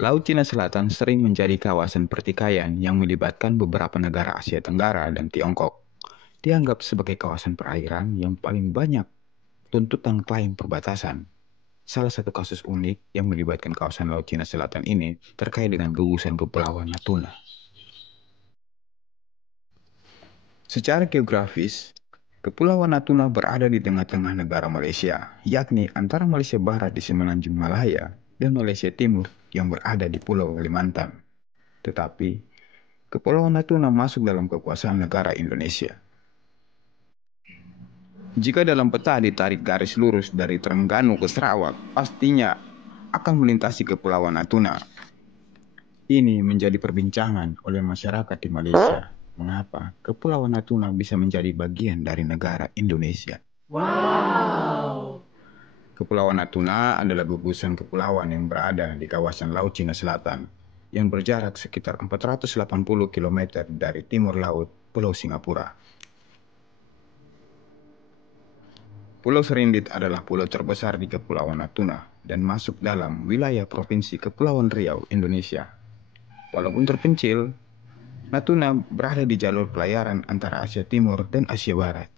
Laut Cina Selatan sering menjadi kawasan pertikaian yang melibatkan beberapa negara Asia Tenggara dan Tiongkok. Dianggap sebagai kawasan perairan yang paling banyak tuntutan klaim perbatasan. Salah satu kasus unik yang melibatkan kawasan Laut Cina Selatan ini terkait dengan gugusan Kepulauan Natuna. Secara geografis, Kepulauan Natuna berada di tengah-tengah negara Malaysia, yakni antara Malaysia Barat di Semenanjung Malaya dan Malaysia Timur yang berada di Pulau Kalimantan. Tetapi, Kepulauan Natuna masuk dalam kekuasaan negara Indonesia. Jika dalam peta ditarik garis lurus dari Terengganu ke Sarawak, pastinya akan melintasi Kepulauan Natuna. Ini menjadi perbincangan oleh masyarakat di Malaysia. Mengapa Kepulauan Natuna bisa menjadi bagian dari negara Indonesia? Wow! Kepulauan Natuna adalah gugusan kepulauan yang berada di kawasan Laut Cina Selatan, yang berjarak sekitar 480 km dari timur laut Pulau Singapura. Pulau Serindit adalah pulau terbesar di Kepulauan Natuna dan masuk dalam wilayah Provinsi Kepulauan Riau, Indonesia. Walaupun terpencil, Natuna berada di jalur pelayaran antara Asia Timur dan Asia Barat.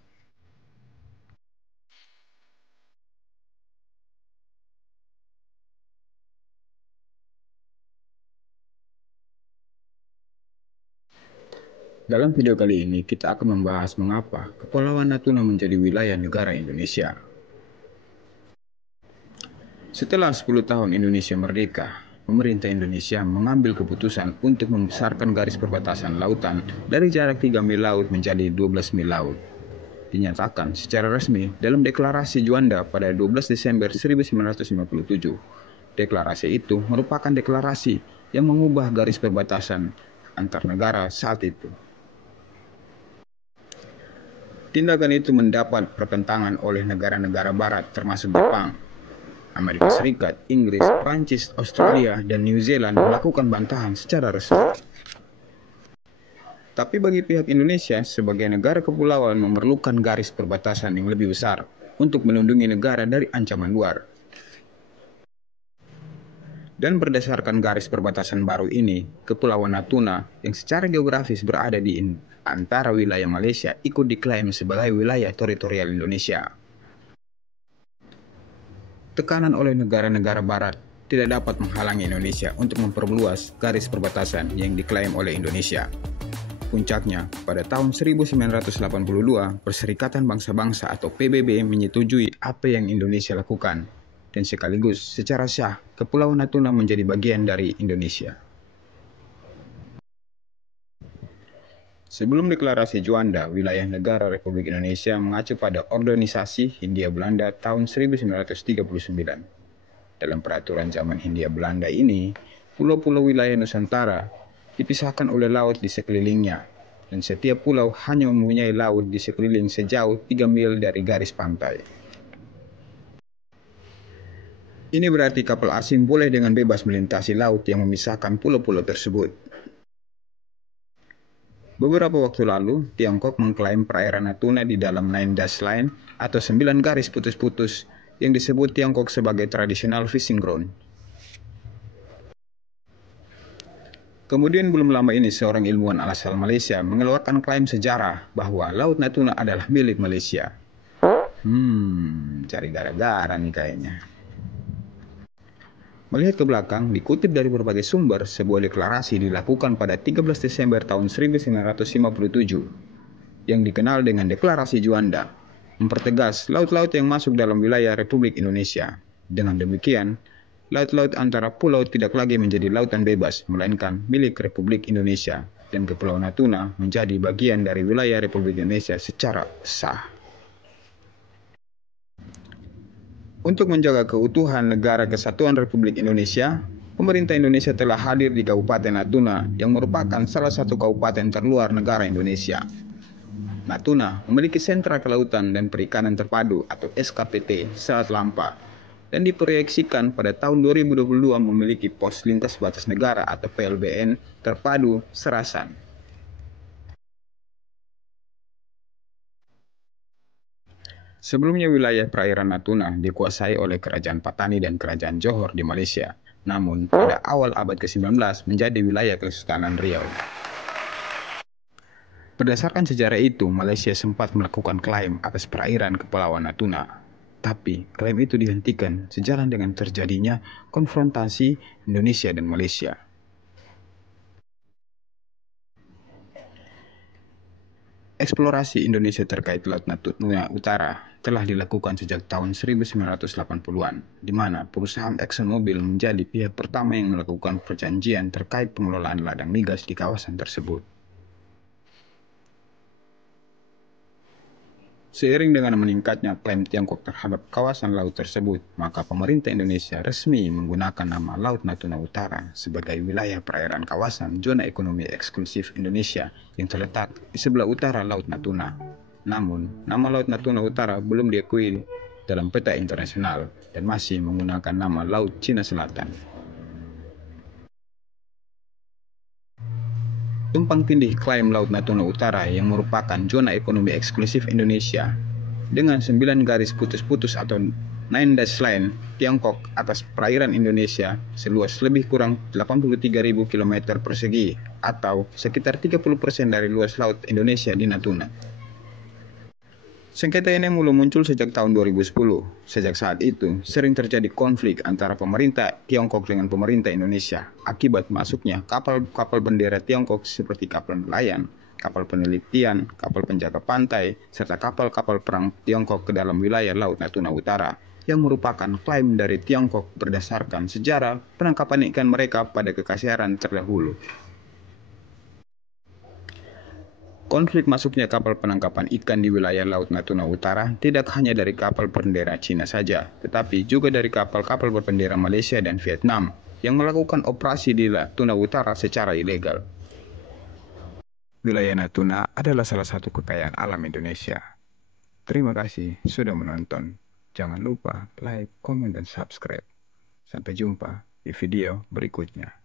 Dalam video kali ini, kita akan membahas mengapa Kepulauan Natuna menjadi wilayah negara Indonesia. Setelah 10 tahun Indonesia merdeka, pemerintah Indonesia mengambil keputusan untuk membesarkan garis perbatasan lautan dari jarak 3 mil laut menjadi 12 mil laut. Dinyatakan secara resmi dalam Deklarasi Juanda pada 12 Desember 1957. Deklarasi itu merupakan deklarasi yang mengubah garis perbatasan antar negara saat itu. Tindakan itu mendapat pertentangan oleh negara-negara barat termasuk Jepang, Amerika Serikat, Inggris, Prancis, Australia, dan New Zealand melakukan bantahan secara resmi. Tapi bagi pihak Indonesia, sebagai negara kepulauan memerlukan garis perbatasan yang lebih besar untuk melindungi negara dari ancaman luar. Dan berdasarkan garis perbatasan baru ini, Kepulauan Natuna yang secara geografis berada di antara wilayah Malaysia ikut diklaim sebagai wilayah teritorial Indonesia. Tekanan oleh negara-negara barat tidak dapat menghalangi Indonesia untuk memperluas garis perbatasan yang diklaim oleh Indonesia. Puncaknya, pada tahun 1982, Perserikatan Bangsa-Bangsa atau PBB menyetujui apa yang Indonesia lakukan, dan sekaligus secara sah, Kepulauan Natuna menjadi bagian dari Indonesia. Sebelum deklarasi Juanda, wilayah negara Republik Indonesia mengacu pada Organisasi Hindia Belanda tahun 1939. Dalam peraturan zaman Hindia Belanda ini, pulau-pulau wilayah Nusantara dipisahkan oleh laut di sekelilingnya, dan setiap pulau hanya mempunyai laut di sekeliling sejauh 3 mil dari garis pantai. Ini berarti kapal asing boleh dengan bebas melintasi laut yang memisahkan pulau-pulau tersebut. Beberapa waktu lalu, Tiongkok mengklaim perairan Natuna di dalam 9 dash line atau 9 garis putus-putus yang disebut Tiongkok sebagai traditional fishing ground. Kemudian belum lama ini seorang ilmuwan asal Malaysia mengeluarkan klaim sejarah bahwa Laut Natuna adalah milik Malaysia. Cari gara-gara nih kayaknya. Melihat ke belakang, dikutip dari berbagai sumber, sebuah deklarasi dilakukan pada 13 Desember tahun 1957 yang dikenal dengan Deklarasi Juanda, mempertegas laut-laut yang masuk dalam wilayah Republik Indonesia. Dengan demikian, laut-laut antara pulau tidak lagi menjadi lautan bebas, melainkan milik Republik Indonesia, dan Kepulauan Natuna menjadi bagian dari wilayah Republik Indonesia secara sah. Untuk menjaga keutuhan Negara Kesatuan Republik Indonesia, pemerintah Indonesia telah hadir di Kabupaten Natuna yang merupakan salah satu kabupaten terluar negara Indonesia. Natuna memiliki sentra kelautan dan perikanan terpadu atau SKPT Selat Lampa, dan diproyeksikan pada tahun 2022 memiliki pos lintas batas negara atau PLBN terpadu Serasan. Sebelumnya wilayah perairan Natuna dikuasai oleh Kerajaan Patani dan Kerajaan Johor di Malaysia, namun pada awal abad ke-19 menjadi wilayah Kesultanan Riau. Berdasarkan sejarah itu, Malaysia sempat melakukan klaim atas perairan Kepulauan Natuna. Tapi klaim itu dihentikan sejalan dengan terjadinya konfrontasi Indonesia dan Malaysia. Eksplorasi Indonesia terkait Laut Natuna Utara telah dilakukan sejak tahun 1980-an, di mana perusahaan ExxonMobil menjadi pihak pertama yang melakukan perjanjian terkait pengelolaan ladang migas di kawasan tersebut. Seiring dengan meningkatnya klaim Tiongkok terhadap kawasan laut tersebut, maka pemerintah Indonesia resmi menggunakan nama Laut Natuna Utara sebagai wilayah perairan kawasan zona ekonomi eksklusif Indonesia yang terletak di sebelah utara Laut Natuna. Namun, nama Laut Natuna Utara belum diakui dalam peta internasional dan masih menggunakan nama Laut Cina Selatan. Tumpang tindih klaim Laut Natuna Utara yang merupakan zona ekonomi eksklusif Indonesia dengan 9 garis putus-putus atau 9 dash line Tiongkok atas perairan Indonesia seluas lebih kurang 83.000 km persegi atau sekitar 30% dari luas laut Indonesia di Natuna. Sengketa ini mulai muncul sejak tahun 2010. Sejak saat itu, sering terjadi konflik antara pemerintah Tiongkok dengan pemerintah Indonesia akibat masuknya kapal-kapal bendera Tiongkok seperti kapal nelayan, kapal penelitian, kapal penjaga pantai, serta kapal-kapal perang Tiongkok ke dalam wilayah Laut Natuna Utara, yang merupakan klaim dari Tiongkok berdasarkan sejarah penangkapan ikan mereka pada kekaisaran terdahulu. Konflik masuknya kapal penangkapan ikan di wilayah Laut Natuna Utara tidak hanya dari kapal berbendera Cina saja, tetapi juga dari kapal-kapal berbendera Malaysia dan Vietnam yang melakukan operasi di Natuna Utara secara ilegal. Wilayah Natuna adalah salah satu kekayaan alam Indonesia. Terima kasih sudah menonton. Jangan lupa like, komen, dan subscribe. Sampai jumpa di video berikutnya.